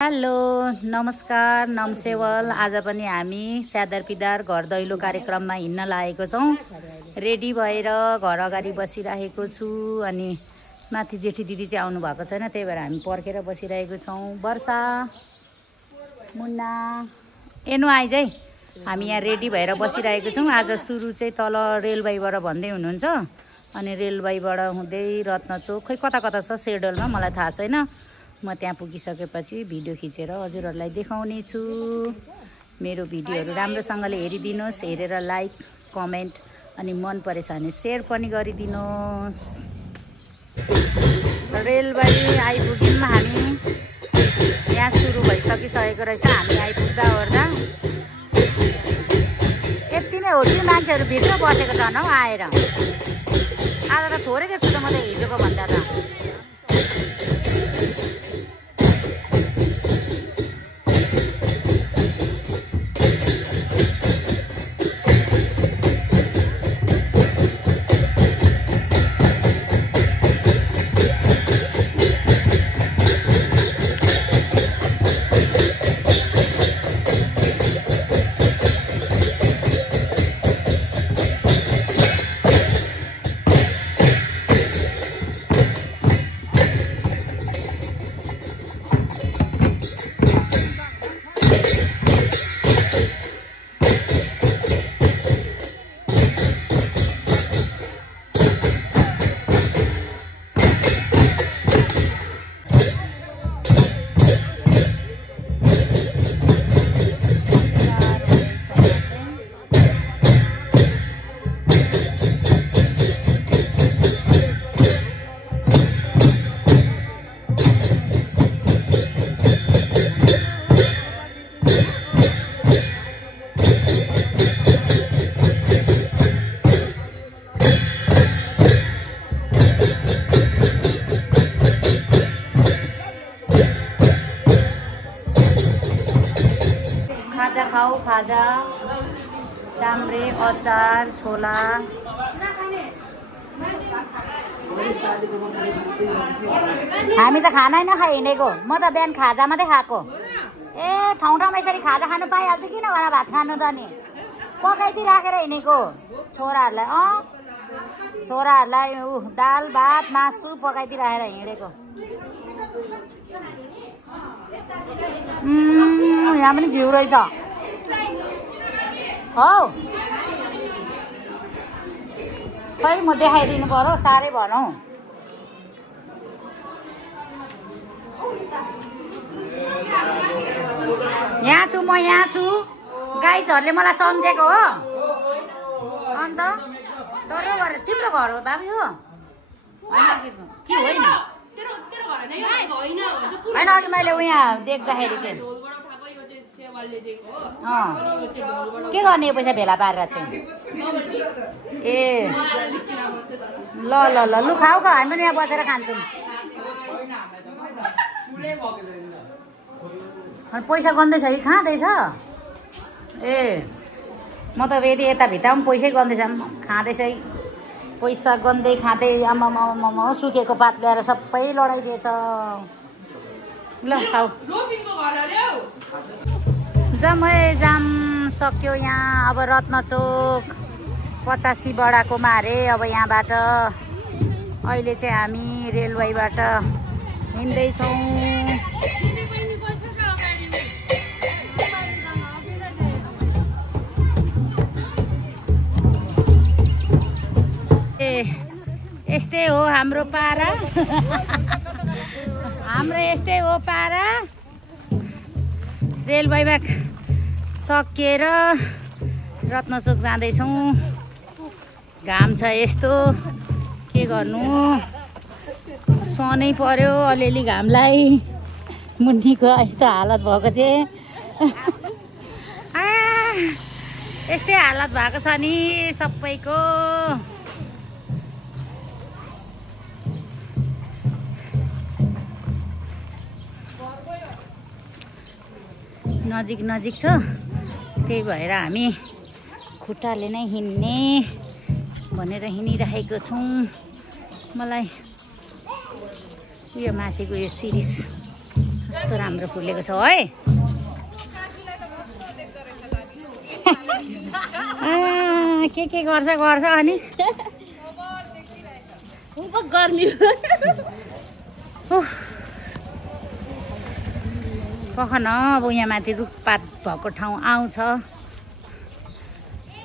Hello नमस्कार नमसेवल। आज पनि हामी स्यादर पिदार घर दैलो कार्यक्रममा हिँड्न लागेको छौं। रेडी भएर घर अगाडि बसिरहेको छु अनि माथि जेठी दिदी चाहिँ आउनु भएको छैन, त्यही भएर हामी पर्खेर बसिरहेको छौं। वर्षा मुन्ना एनु आइज है। हामी यहाँ रेडी भएर बसिरहेको छौं। आज सुरु चाहिँ तल रेलवेबाट भन्दै हुनुहुन्छ अनि रेलवेबाट हुँदै रत्नचोक खै कता कता छ सेड्युलमा मलाई थाहा छैन। म त्यहाँ पुगिसकेपछि भिडियो खिचेर हजुरहरूलाई देखाउने छु। मेरो भिडियोहरू राम्रोसँगले हेरिदिनुहोस्, हेरेर लाइक कमेन्ट अनि मन परेछ भने शेयर पनि गरिदिनुहोस्। रेलवे आइपुग्यौँ हामी। यहाँ सुरु भइसकिसकेको रहेछ। हामी आइपुग्दा ओर्दा यति नै हो कि मान्छेहरू भित्र बसेको छन् हौ आएर। आज त थोरै देख्छु त म त हिजोको भन्दा त। खाजा खाऊ, खाजा चाम्रे अचार छोला। हामी त खानै नखाइ हिँडेको। म त बिहान खाजा मात्रै खाएको। ए ठाउँ ठाउँमा यसरी खाजा खानु पाइहाल्छ किन भनेर भात खानु त नि पकाइदिइ राखेर हिँडेको छोराहरूलाई। छोराहरूलाई दाल भात मासु पकाइदिइ राखेर हिँडेको। यहाँ पनि घिउ रहेछ हौ। खै म देखाइदिनु पर्यो साह्रै भनौँ। यहाँ छु म, यहाँ छु। गाइजहरूले मलाई सम्झेको हो। अन्त डर गरेर तिम्रो घर हो बाबी हो के होइन? होइन अघि मैले उहाँ देख्दाखेरि चाहिँ के गर्ने पैसा भेला पारेर चाहिँ। ए ल ल ल लु खाऊ का, हामी पनि यहाँ बसेर खान्छौँ। पैसा गन्दैछ कि खाँदैछ? ए म त फेरि यता भित्र पनि पैसै गन्दैछ खाँदैछ है। पैसा गन्दै खाँदै आमा सुकेको पात ल्याएर सबै लडाइदिएछ। ल खाऊ। जम्मै जाम सक्यो यहाँ। अब रत्नचोक 85 बडाकोमा अरे। अब यहाँबाट अहिले चाहिँ हामी रेलवेबाट हिँड्दैछौँ। यस्तै हो हाम्रो पारा। हाम्रो यस्तै हो पारा। रेलवेमा सकिएर रत्नचोक जाँदैछौँ। घाम छ यस्तो, के गर्नु सनै पर्यो अलिअलि घामलाई। मुन्नीको यस्तो हालत भएको चाहिँ यस्तै हालत भएको छ नि सबैको। नजिक नजिक छ, त्यही भएर हामी खुट्टाले नै हिँड्ने भनेर हिँडिरहेको छौँ। मलाई यो माथिको यो सिरिस कस्तो राम्रो फुलेको छ है। के गर्छ अनि गर्मी कखन अब यहाँ माथि रुखपात भएको ठाउँ आउँछ।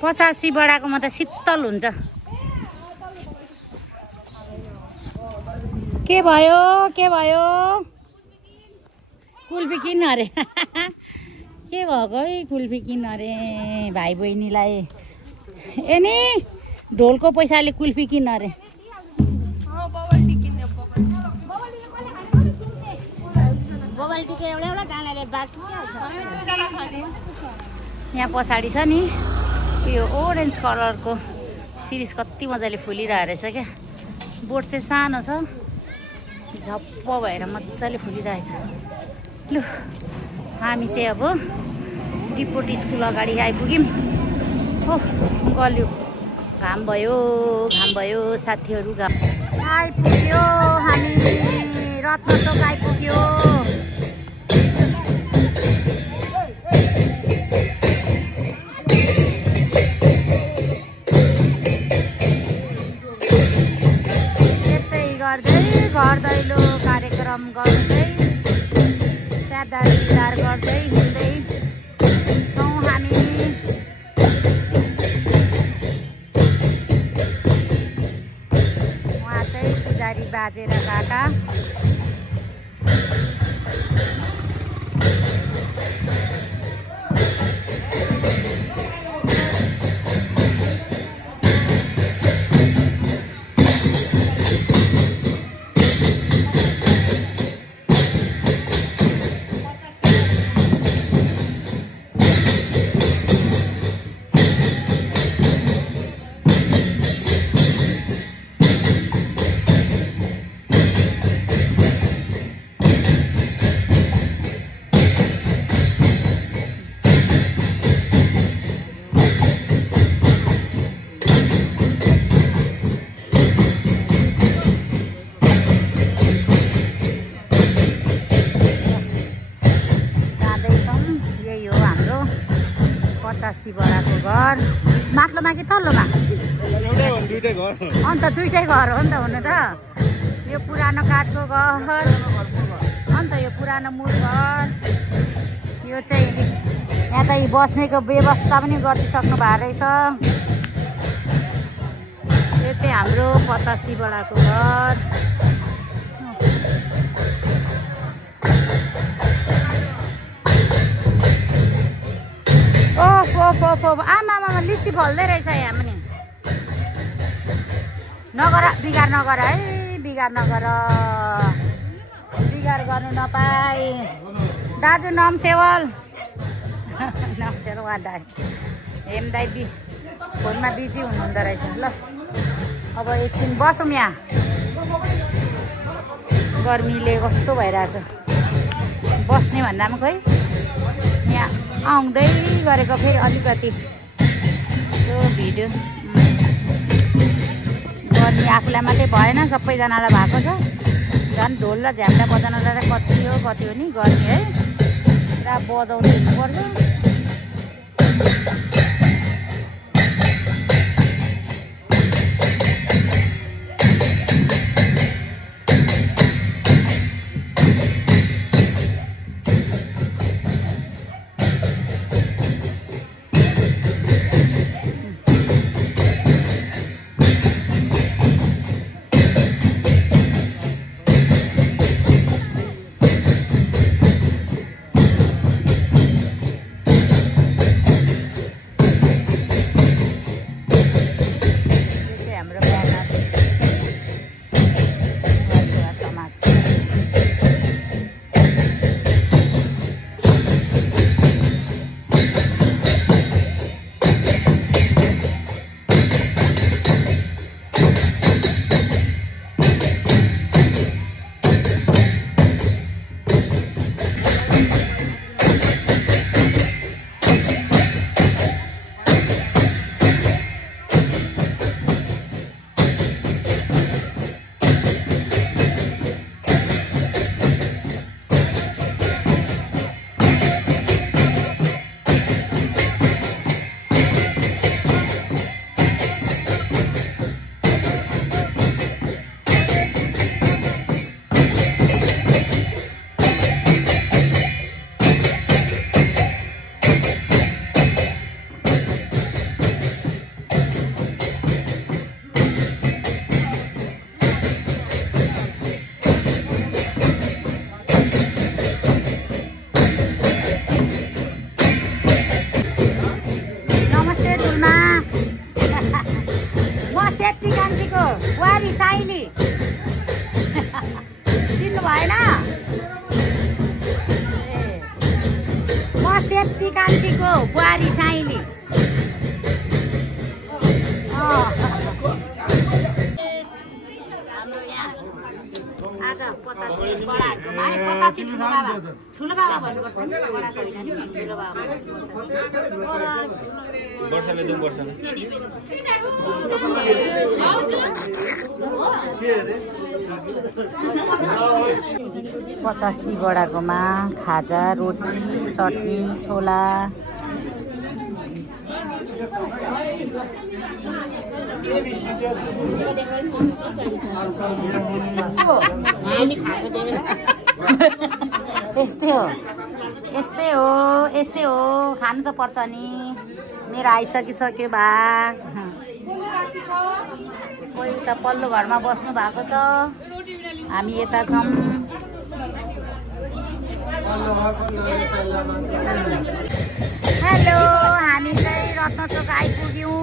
85 बडाकोमा त शीतल हुन्छ। के भयो कुल्फी किन अरे के भएको है कुल्फी किन अरे भाइ बहिनीलाई ए नि ढोलको पैसाले कुल्फी किन अरे। यहाँ पछाडि छ नि यो ओरेन्ज कलरको सिरिस कति मजाले फुलिरहेको रहेछ क्या। बोट चाहिँ सानो छ झप्प भएर मजाले फुलिरहेछ। लु हामी चाहिँ अब डिपोट स्कुल अगाडि आइपुग्यौँ। हो गल्यो घाम भयो साथीहरू आइपुग्यो हामी रत्नचोक आइपुग्यो। घर दैलो कार्यक्रम गर्दै स्याहार गर्दै हिँड्दै छौँ हामी। उहाँ चाहिँ पुजारी बाजेर काका बडाको घर माथिल्लोमा कि तल्लोमा? अन्त दुइटै घर हो नि त हुनु त। यो पुरानो काठको घर अन्त यो पुरानो मुड घर। यो चाहिँ यहाँ त बस्नेको व्यवस्था पनि गरिसक्नु भएको रहेछ। यो चाहिँ हाम्रो 85 बडाको घर। आमा लिची फल्दै रहेछ यहाँ पनि। नगर बिगार नगर है बिगार गर्नु नपाए। दाजु नमसेवल दाई हेम दाई फोनमा बिजी हुनुहुँदो रहेछ। ल अब एकछिन बसौँ यहाँ। गर्मीले कस्तो भइरहेछ बस्ने भन्दा पनि खोइ यहाँ आउँदै गरेको फेरि अलिकति यो भिडियो गर्ने आफूलाई मात्रै भएन सबैजनालाई भएको छ। झन् ढोल र झ्याम्टा बजाउनलाई कति हो नि गर्ने है पुरा बजाउँदै हिँड्नुपर्छ। कान्छीको बुहारी साइली हाम्रो यहाँ आज 85 बडाहरूकोमा 85 ठुलो बाबा भन्नुपर्छ नि बडाको होइन नि ठुलो बाबा वर्षले 2 वर्ष 85 बडाकोमा खाजा रोटी चटनी छोला यस्तै हो खानु त पर्छ नि मेरो आइसकिसक्यो बा कोही त पल्लो घरमा बस्नु भएको छ हामी यता छौँ हेलो हामी चाहिँ रत्नचोक आइपुग्यौँ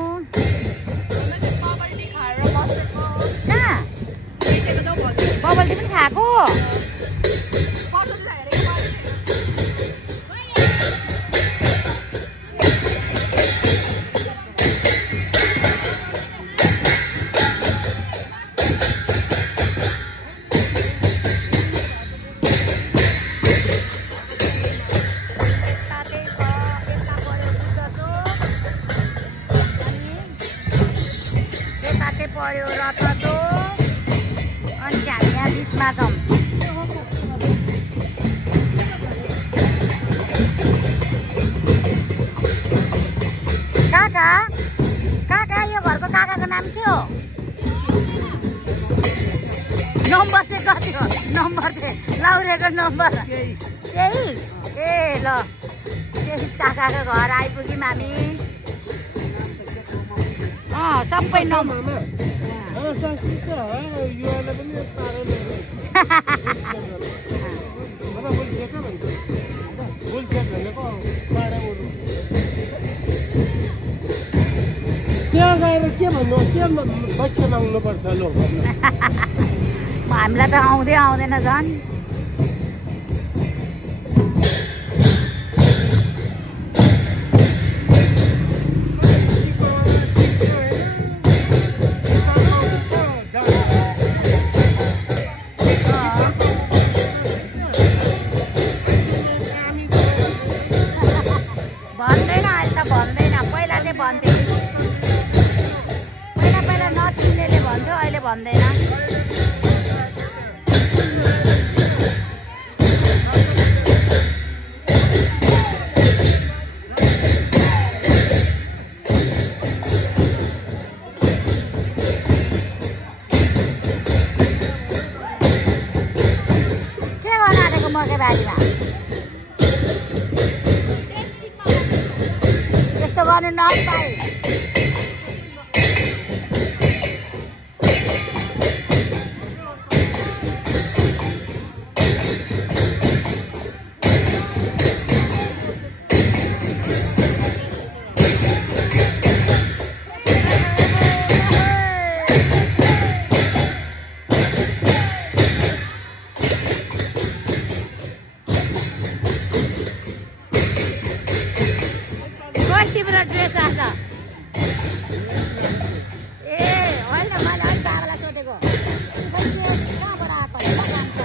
बबल टी पनि खाएको पर्यो रत्नचोक अनि हामी यहाँ बिचमा छौँ काका यो घरको काकाको नाम के हो नम्बर चाहिँ कति हो नम्बर चाहिँ लाउरेको नम्बर 23 ए ल 23 काकाको घर आइपुग्यौँ हामी सबै नम्बर त्यहाँ गएर के भन्नु के बच्चा माग्नुपर्छ लो हामीलाई त आउँदैन झन् पहिला नचिन्नेले भन्थ्यो अहिले भन्दैन के गर्न आँटेको मकै बारीमा यस्तो गर्नु नपाए तिम्रो ड्रेस आज ए होइन मैले अलिक बाबालाई सोधेको कहाँबाट आएको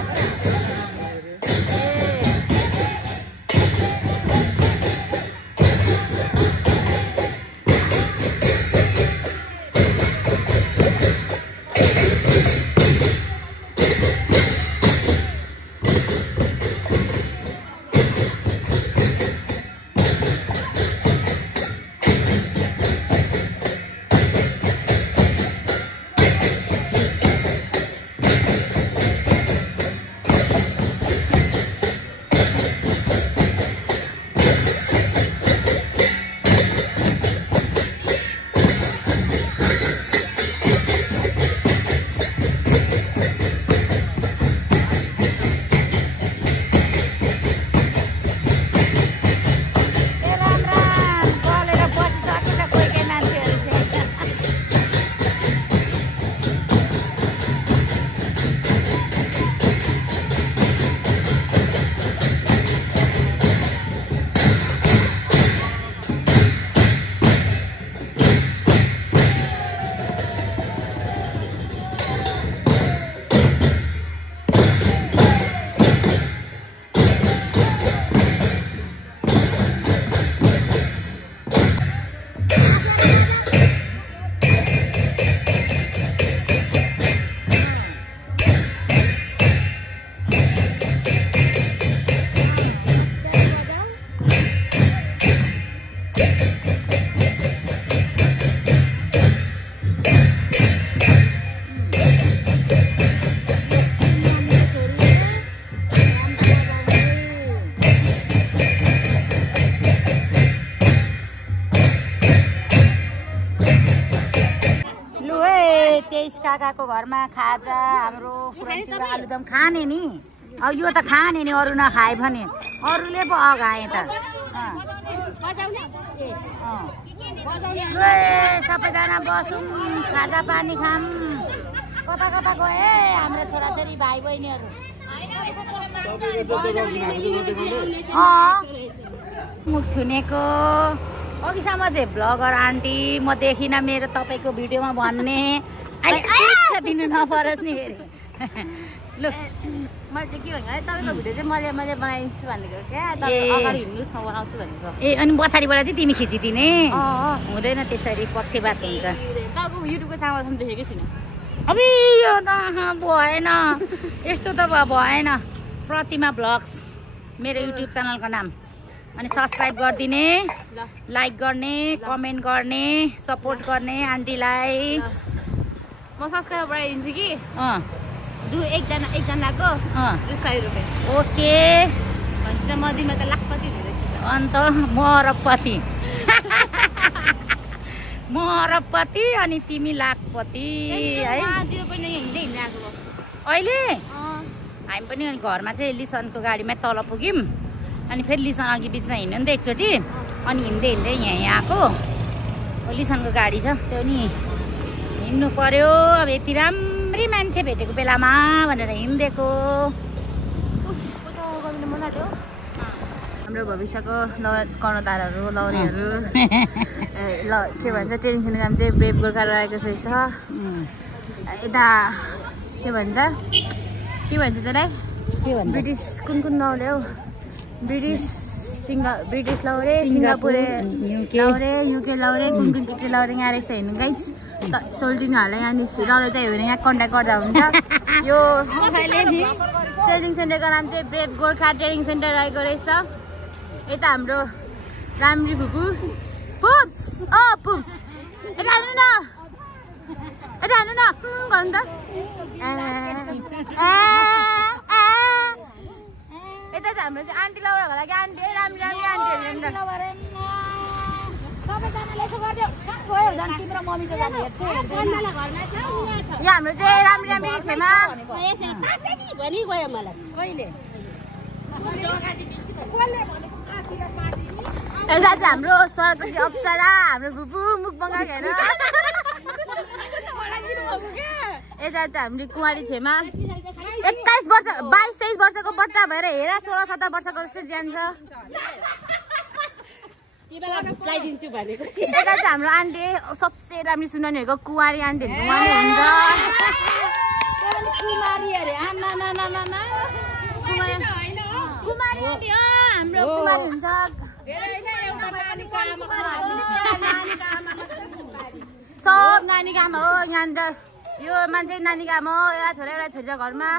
काकाको घरमा खाजा हाम्रो फुरन आलुदम खाने नि अब यो त खाने नि अरू नखाए भने अरूले पो अगाए त सबैजना बसौँ खाजा पानी खाम कता कता गए हाम्रो छोराछोरी भाइ बहिनीहरू मुख थुनेको अघिसम्म चाहिँ ब्लगर आन्टी म देखिनँ मेरो तपाईँको भिडियोमा भन्ने अहिले दिनु नपरोस् नि फेरि ल मैले चाहिँ के भन्नु तपाईँको भिडियो चाहिँ मैले बनाइदिन्छु भनेको क्या अगाडि हिँड्नुहोस् म बनाउँछु भनेको ए अनि पछाडिबाट चाहिँ तिमी खिचिदिने हुँदैन त्यसरी पक्षपात हुन्छ तपाईँको युट्युबको च्यानलसम्म देखेकै छुइनँ अब यो त भएन यस्तो त भएन प्रतिमा ब्लग्स मेरो युट्युब च्यानलको नाम अनि सब्सक्राइब गरिदिने लाइक गर्ने कमेन्ट गर्ने सपोर्ट गर्ने आन्टीलाई म सब्सक्राइब बढाइदिन्छु कि एकजनाको 100 रुपियाँ ओके भनेपछि त म दिनमा त लाखपति हुने रहेछ अन्त म अरबपति म अरबपति अनि तिमी लाखपति है अहिले हामी पनि घरमा चाहिँ लिसनको गाडीमा तल पुग्यौँ अनि फेरि लिसन अघि बिचमा हिँड्यो नि त एकचोटि अनि हिँड्दै हिँड्दै यहाँ आएको लिसनको गाडी छ त्यो नि हिँड्नु पर्यो अब यति राम्री मान्छे भेटेको बेलामा भनेर हिँडिदिएको हाम्रो भविष्यको कर्णधारहरू लौरीहरू ल के भन्छ ट्रेनिङ खेल्ने काम चाहिँ ब्रेभ गोर्खा रहेको रहेछ यता के भन्छ त्यसलाई ब्रिटिस कुन लौरे हौ ब्रिटिस लौरे सिङ्गापुर लौरे युके लौरे कुन के लौरे यहाँ रहेछ हेर्नु गाइज सोल्टिनहरूलाई यहाँ लौरे चाहिँ हेऱ्यो भने यहाँ कन्ट्याक्ट गर्दा हुन्छ यो ट्रेनिङ सेन्टरको नाम चाहिँ ब्रेभ गोर्खा ट्रेनिङ सेन्टर रहेको रहेछ यता हाम्रो राम्री फुपू पुप्स पुप्स यता हाल्नु न गर्नु त यता चाहिँ हाम्रो चाहिँ आन्टी लौराको लागि आन्टी राम्री आन्टीहरू यहाँ हाम्रो चाहिँ राम्री छेमा यता चाहिँ हाम्रो सरस्वती अप्सरा हाम्रो भुपू मुख बङ्गाल हेर यता चाहिँ हाम्रो कुमारी छेमा 21 वर्ष 22-23 वर्षको बच्चा भएर हेर 16-17 वर्षको जस्तो ज्यान छ यता चाहिँ हाम्रो आन्टी सबसे राम्रो सुनाउनेहरूको कुमारी आन्टीहरू उहाँले हुन्छ कुमारी आन्टी हो हाम्रो कुमारी हुन्छ सब नानीको आमा हो यहाँ यो मान्छे नानीको आमा हो एउटा छोरा एउटा छोरी छ घरमा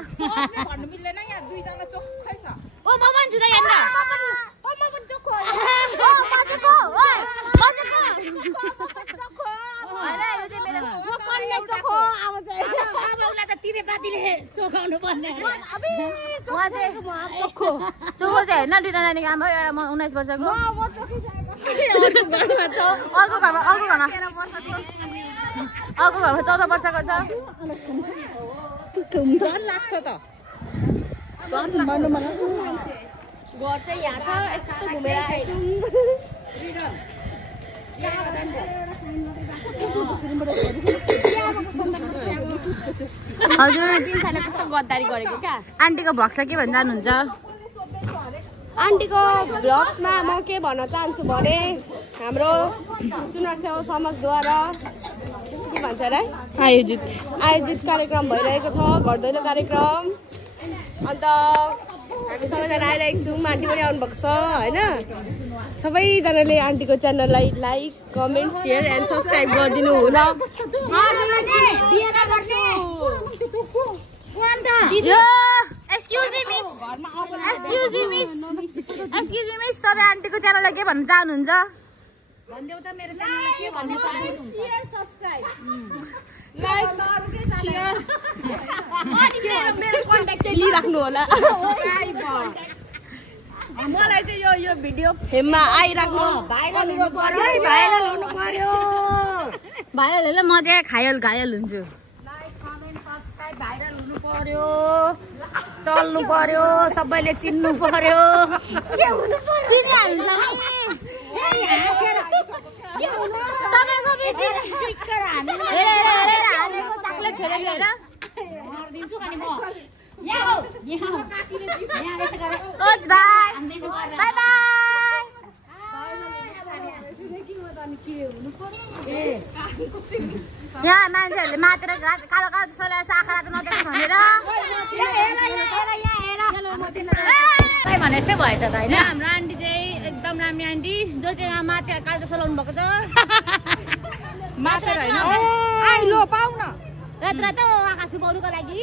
चोखो चाहिँ हेर्न दुईटा नानीको आमा हो एउटा 19 वर्षको अर्को घरमा 14 वर्षको छ लाग्छ त घर चाहिँ यहाँ छ यस्तो घुमेर हजुर 3 सालले कस्तो गद्दारी गरेको क्या आन्टीको भ्लग्सलाई के भन्न चाहनुहुन्छ आन्टीको भ्लग्समा म के भन्न चाहन्छु भने हाम्रो सुनार सेवा समाजद्वारा के भन्छ होला आयोजित कार्यक्रम भइरहेको छ घर दैलो कार्यक्रम अन्त हामी सबैजना आइरहेको छौँ आन्टी पनि आउनुभएको छ होइन सबैजनाले आन्टीको च्यानललाई like comment share and subscribe गरिदिनु हुन एक्सक्युज मी मिस तपाईँ आन्टीको च्यानललाई के भन्न चाहनुहुन्छ भन्देऊ त मेरो च्यानललाई के भन्नु चाहनुहुन्छ शेयर सब्स्क्राइब लाइक शेयर अनि मेरो कन्ट्याक्ट चाहिँ लिइराख्नु होला मलाई चाहिँ यो भिडियो फेममा आइराख्नु भाइरल हुनु पर्यो भाइरल म चाहिँ घायल हुन्छु भाइरल हुनु पर्यो, चल्नु पर्यो, सबैले चिन्नु पर्यो। के हुनु पर्यो? चिनिहाल्छ नि। तपाईँको बेसी टिक्कर हानेर हालेको चक्लेट छोडेर दिन्छु अनि म यहाँ हो यहाँ यसो गरेर ओज बाई बाई बाई। यहाँ मान्छेहरूले मातेर कालो कालो सोलेर साखा रातो नदेख्छ भनेर भने चाहिँ भएछ त होइन। हाम्रो आन्टी चाहिँ एकदम राम्रो आन्टी जो चाहिँ यहाँ मातेर कालो सोलाउनु भएको छ। मात्र होइन आई लो पाउ न रातो रातो आँखा छुपाउनुको लागि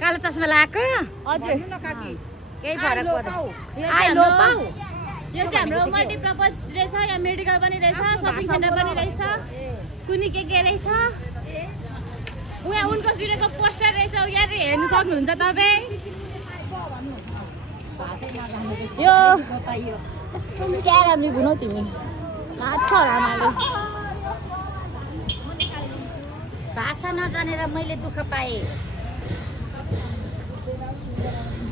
कालो चस्मा लगाएको हजुर केही फरक पर्दैन। आई लो पाउ। यो चाहिँ हाम्रो मल्टिपर्पज रहेछ। यहाँ मेडिकल पनि रहेछ, सपिङ सेन्टर पनि रहेछ, कुनी के रहेछ। उहाँ उनको सिडेको पोस्टर रहेछ, यहाँ हेर्नु सक्नुहुन्छ तपाईँ। यो क्या राम्री भुनौ तिमी मात्र आमाले भाषा नजानेर मैले दुःख पाएँ।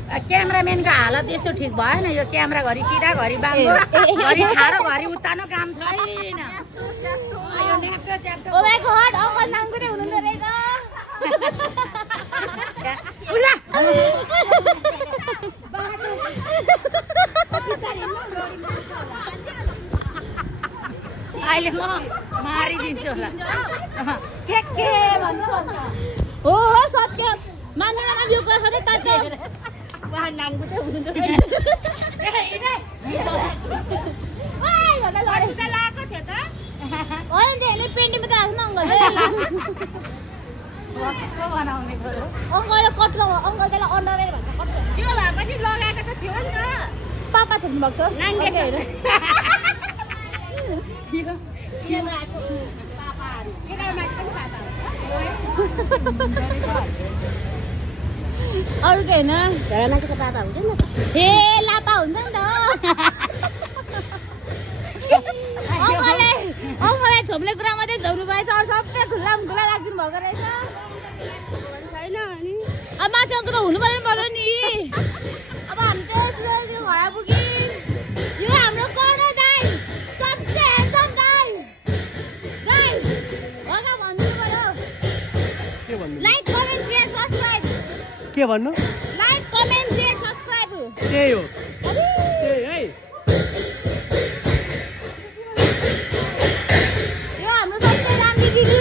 क्यामेराम्यानको हालत यस्तो ठिक भएन। यो क्यामेरा घरि सिधा घरि बाङ्गो घरि ठाडो घरि उतानो काम छैन। यो न्याप्टो च्याप्टो ओ माई गॉड अङ्कल नामको चाहिँ हुनुहुँदो रहेछ। अहिले म मारिदिन्छु होला। के भन्छ हो सत्य मान्नुमा यो कुरा सधैँ तर्छ। उहाँ नामको चाहिँ हुनुहुँदो रहेछ। लगाएको थियो त होइन हेर्नु पेन्टिङ मात्रै राख्नु अङ्कल कस्तो बनाउने पऱ्यो। अङ्कलले कट्लो अङ्कल त्यसलाई अन्डरै भन्छ कट्लो। त्यो भए पनि लगाएको त थियो नि त। पापा छोड्नु भएको छ नानीहरू अरू के होइन मान्छेको पापा हुन्छ नि ए लापा हुन्छ नि त। अङ्कललाई छोप्ने कुरा मात्रै झोप्नु भएछ, अरू सबै खुल्ला खुल्ला राखिदिनु भएको रहेछ। छैन अनि अब माथिको कुरा हुनु पर्यो नि। अब हामी चाहिँ घर पुग्यौँ। यो हाम्रो कर्ण दाइ सबसे ह्यान्डसम दाइ दाइ हल्का भनिदिनु पर्यो। के भन्नु लाइक कमेन्ट शेयर सब्सक्राइब। के भन्नु लाइक कमेन्ट शेयर सब्सक्राइब। त्यही हो त्यही है। यो हाम्रो सबसे राम्रो दिदी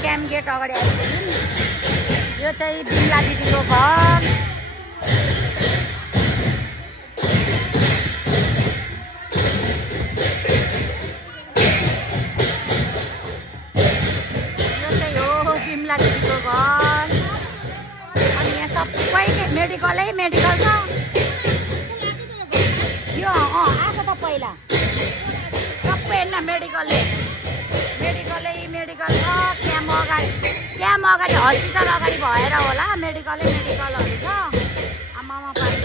क्याम्प गेट अगाडि आइपुग्यौँ। यो चाहिँ बिमला दिदीको घर। यो चाहिँ हो बिमला दिदीको घर। अनि यहाँ सबै मेडिकल छ। यो आएको त पहिला सबै होइन मेडिकल छ। क्याम्प अगाडि हस्पिटल अगाडि भएर होला मेडिकलहरू छ। आमामा पानी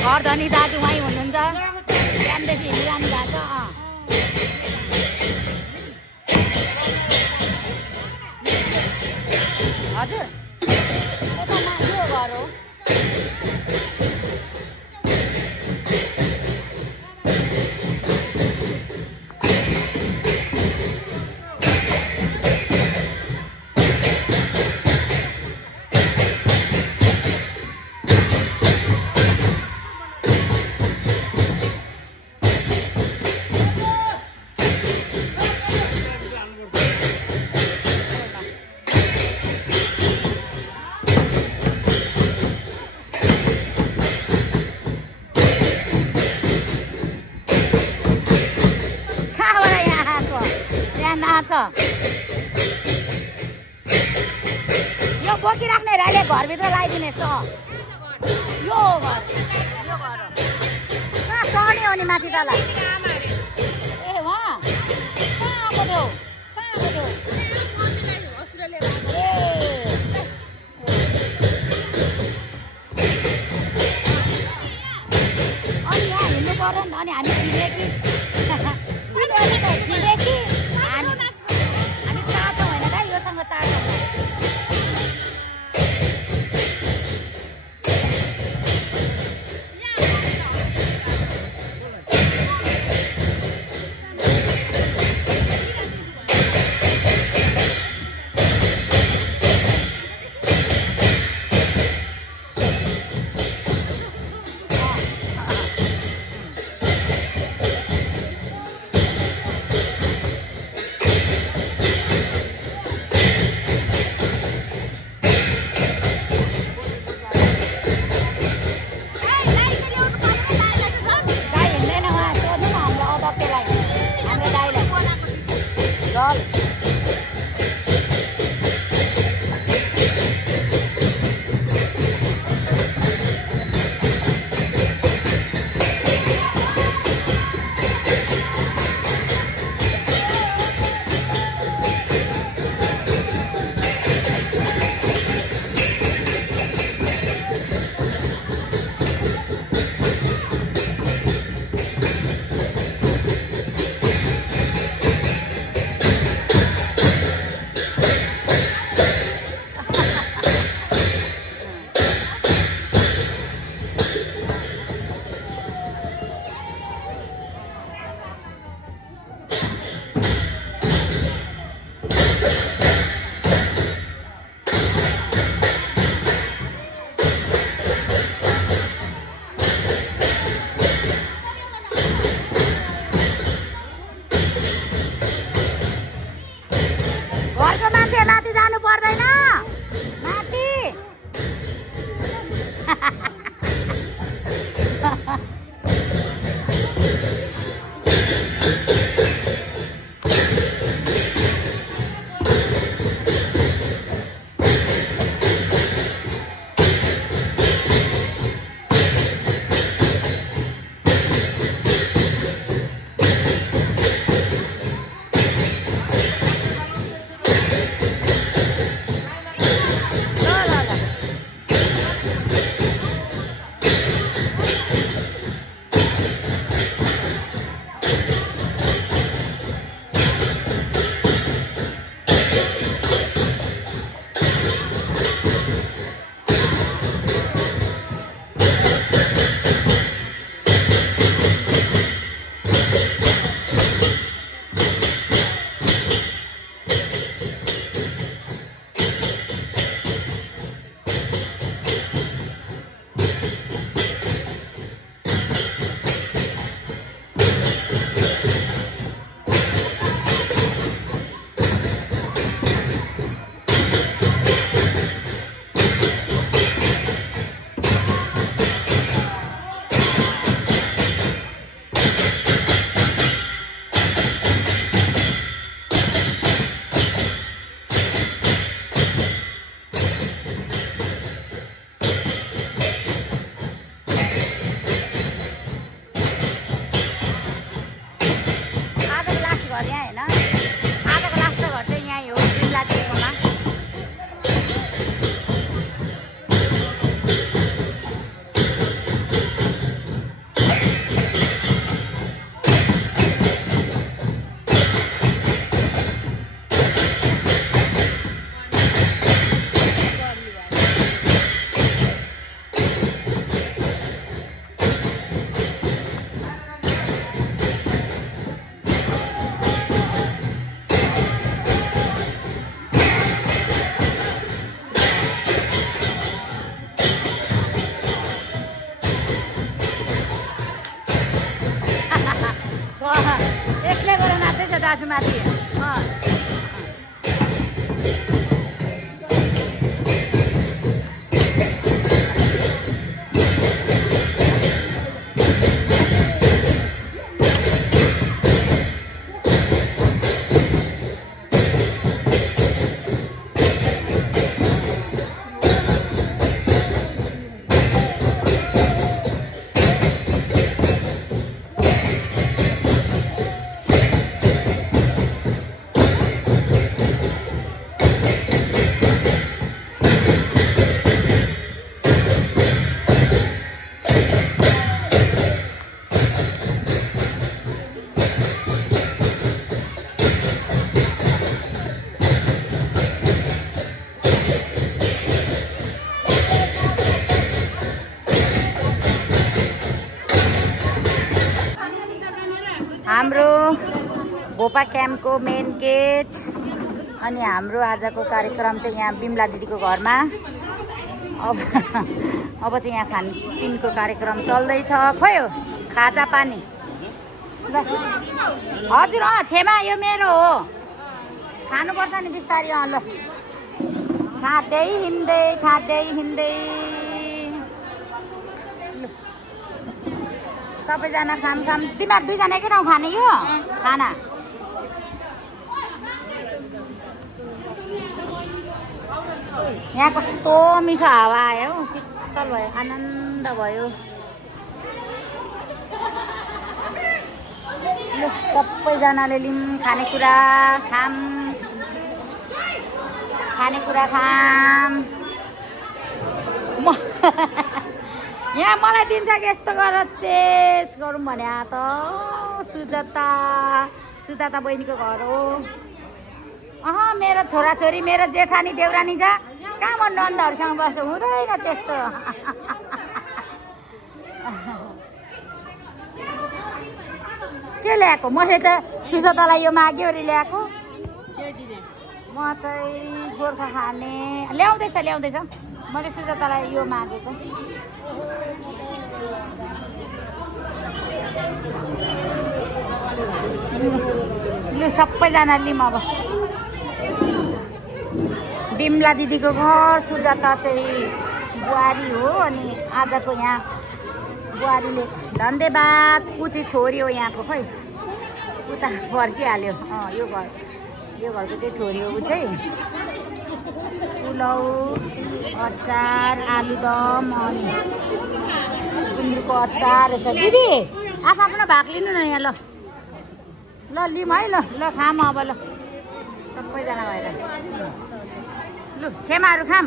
घर धनी दाजु उहीँ हुनुहुन्छ। क्याम्पदेखि हिँडिरहनु भएको छ। हजुर यो घर हो। छ यो बोकिराख्ने राले घरभित्र लगाइदिने छ यो घर कहाँ चढ्ने हो नि माथि तल ए वहाँ कहाँ आएको थियो अनि यहाँ हिँड्नु पर्यो नि अनि हामी छिरेकी हामी चाँडो होइन त योसँग चाँडो दाजुमाथि हाम्रो भोपा क्याम्पको मेन गेट अनि हाम्रो आजको कार्यक्रम चाहिँ यहाँ बिमला दिदीको घरमा। अब चाहिँ यहाँ खानपिनको कार्यक्रम चल्दैछ। खोइ हो खाजा पानी ल हजुर छेमा यो मेरो हो खानुपर्छ नि बिस्तारै ल खाँदै हिँड्दै सबैजना खाम तिमीहरू दुईजना एकै ठाउँ खाने यो खाना यहाँ कस्तो मिठो हावा आयो शीतल भयो आनन्द भयो। सबैजनाले लिम खानेकुरा खाम यहाँ मलाई दिन्छ कि यस्तो गरेर चेस गरौँ भने त सुजाता बहिनीको घर हो। मेरो छोराछोरी मेरो जेठानी देउरानी छ कहाँ म नन्दहरूसँग बस्छु हुँदैन त्यस्तो। के ल्याएको मैले त सुजातालाई यो माग्यो अरे ल्याएको म चाहिँ गोर्खा खाने ल्याउँदैछ मैले सुजातालाई यो मागेको। यो सबैजना लिम अब बिमला दिदीको घर सुजाता चाहिँ बुहारी हो अनि आजको यहाँ बुहारीले धन्यवाद कुची छोरी हो यहाँको खोइ उता फर्किहाल्यो। यो घरको चाहिँ छोरी हो ऊ चाहिँ पुलाउ अचार आलुदम अनि गुन्द्रुकको अचार रहेछ। दिदी आफ्नो भाग लिनु न यहाँ ल लिम है ल खाम अब ल सबैजना भएर लु छेमाहरू खाम।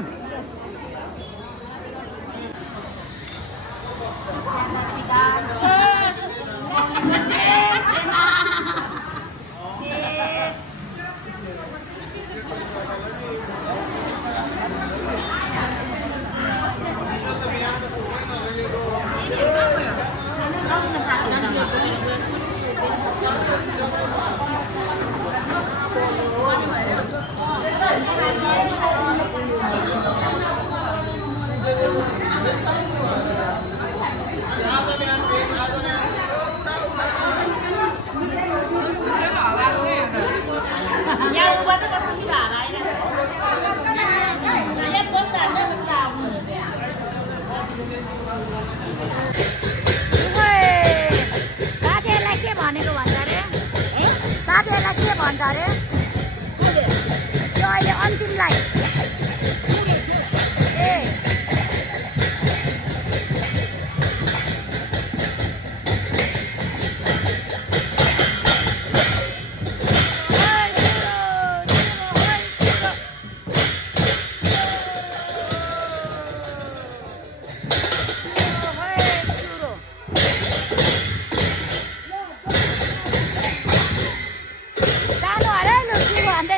अन्तिमलाई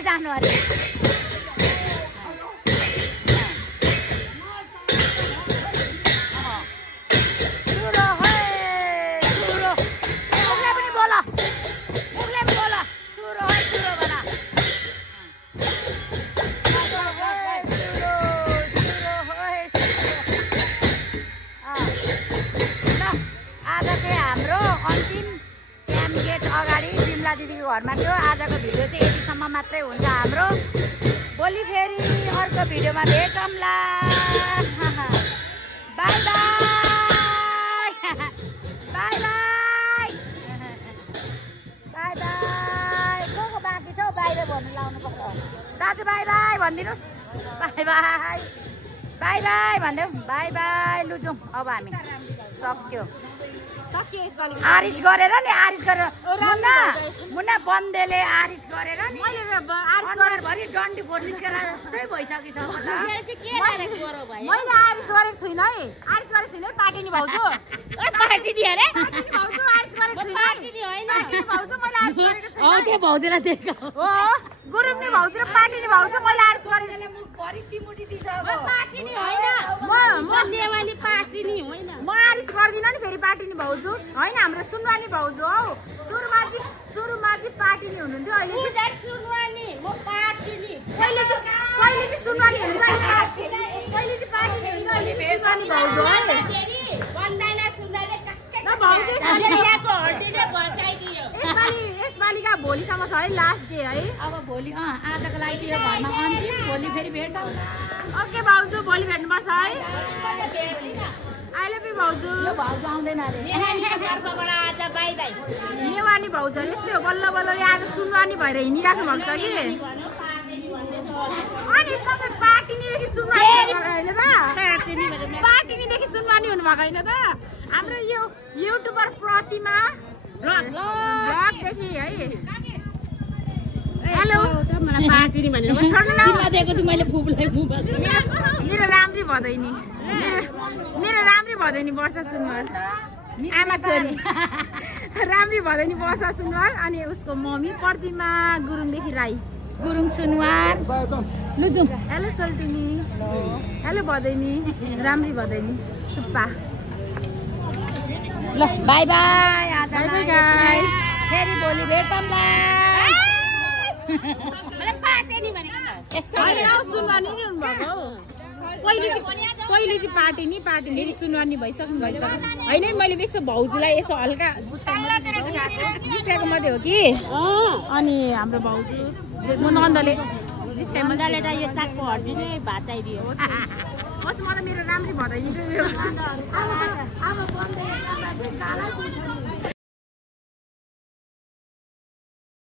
जानु अरे दिदीको घरमा थियो। आजको भिडियो चाहिँ यतिसम्म मात्रै हुन्छ हाम्रो। भोलि फेरि अर्को भिडियोमा भेटौँला। Bye bye bye bye bye bye को बाँकी छ बाहिर भन्नु लाउनु पर्छ दाजु बाई बाई भनिदिनुहोस्। बाई बाई बाई बाई भनिदेऊ बाई बाई लु जाउँ अब हामी सक्यो आरिस गरेर नि आरिस गरेर मुन्ना बन्देले आरिस गरेर नि अनुहारभरि डन्डी फोड निस्केर जस्तै भइसकिसक्यो त। मैले आरिस गरेको छुइनँ है आरिस गरेको छुइनँ पार्टी नि भाउजू पार्टी दिए अरे भाउजू आरिस गरेको छुइनँ पार्टी नि होइन भाउजू मैले आरिस गरेको छु त्यो भाउजूलाई देखाऊ हो गुरुङ नि भाउजू र पार्टी नि भाउजू मैले आरिस गरेँ म आरिस गर्दिनँ नि फेरि पार्टी नि भाउजू होइन हाम्रो सुनवानी भाउजू हौ सुरुमा चाहिँ पार्टी नि हुनुहुन्थ्यो अहिले चाहिँ सुनवानी पहिले चाहिँ सुनवानी हुनुहुन्थ्यो पहिले चाहिँ पार्टी नि हुन्थ्यो अहिले सुनवानी भाउजू है यसपालिका भोलिसम्म छ है लास्ट डे है अब भोलि आजको लागि चाहिँ यो घरमा अन्तिम भोलि फेरि भेटौँ ओके भाउजू भोलि भेट्नुपर्छ है आई लभ यु भाउजू भाउजू आउँदैन अरे नेवानी भाउजू यस्तै हो बल्ल बल्ल आज सुनवानी भएर हिँडिराख्नु भएको छ कि अनि तपाईँ पार्टीनीदेखि सुनवानी होइन त पार्टीनीदेखि सुनवानी हुनुभएको होइन त हाम्रो यो युट्युबर प्रतिमा ब्लगदेखि है हेलो मेरो राम्री भदैनी मेरो राम्री भदैनी वर्षा सुनवार आमा छोरी राम्री भदैनी वर्षा सुनवार अनि उसको मम्मी प्रतिमा गुरुङदेखि राई गुरुङ सुनवार लुजुम हेलो सल्टिनी हेलो भदैनी राम्री भदैनी चुप्पा ल बाई बाई आज बाई बाई गाइस फेरि भोलि भेटौँला सुनवानी नि हुनुभएको हौ पहिले चाहिँ पार्टी नि सुनवानी भइसक्नु होइन मैले यसो भाउजूलाई यसो हल्का जिस्काएको मात्रै हो कि अनि हाम्रो भाउजू म नन्दले जिस्काइ मजाले त यो चाकको हड्डी नै भाचाइदियो होस् मलाई मेरो राम्री भदैनी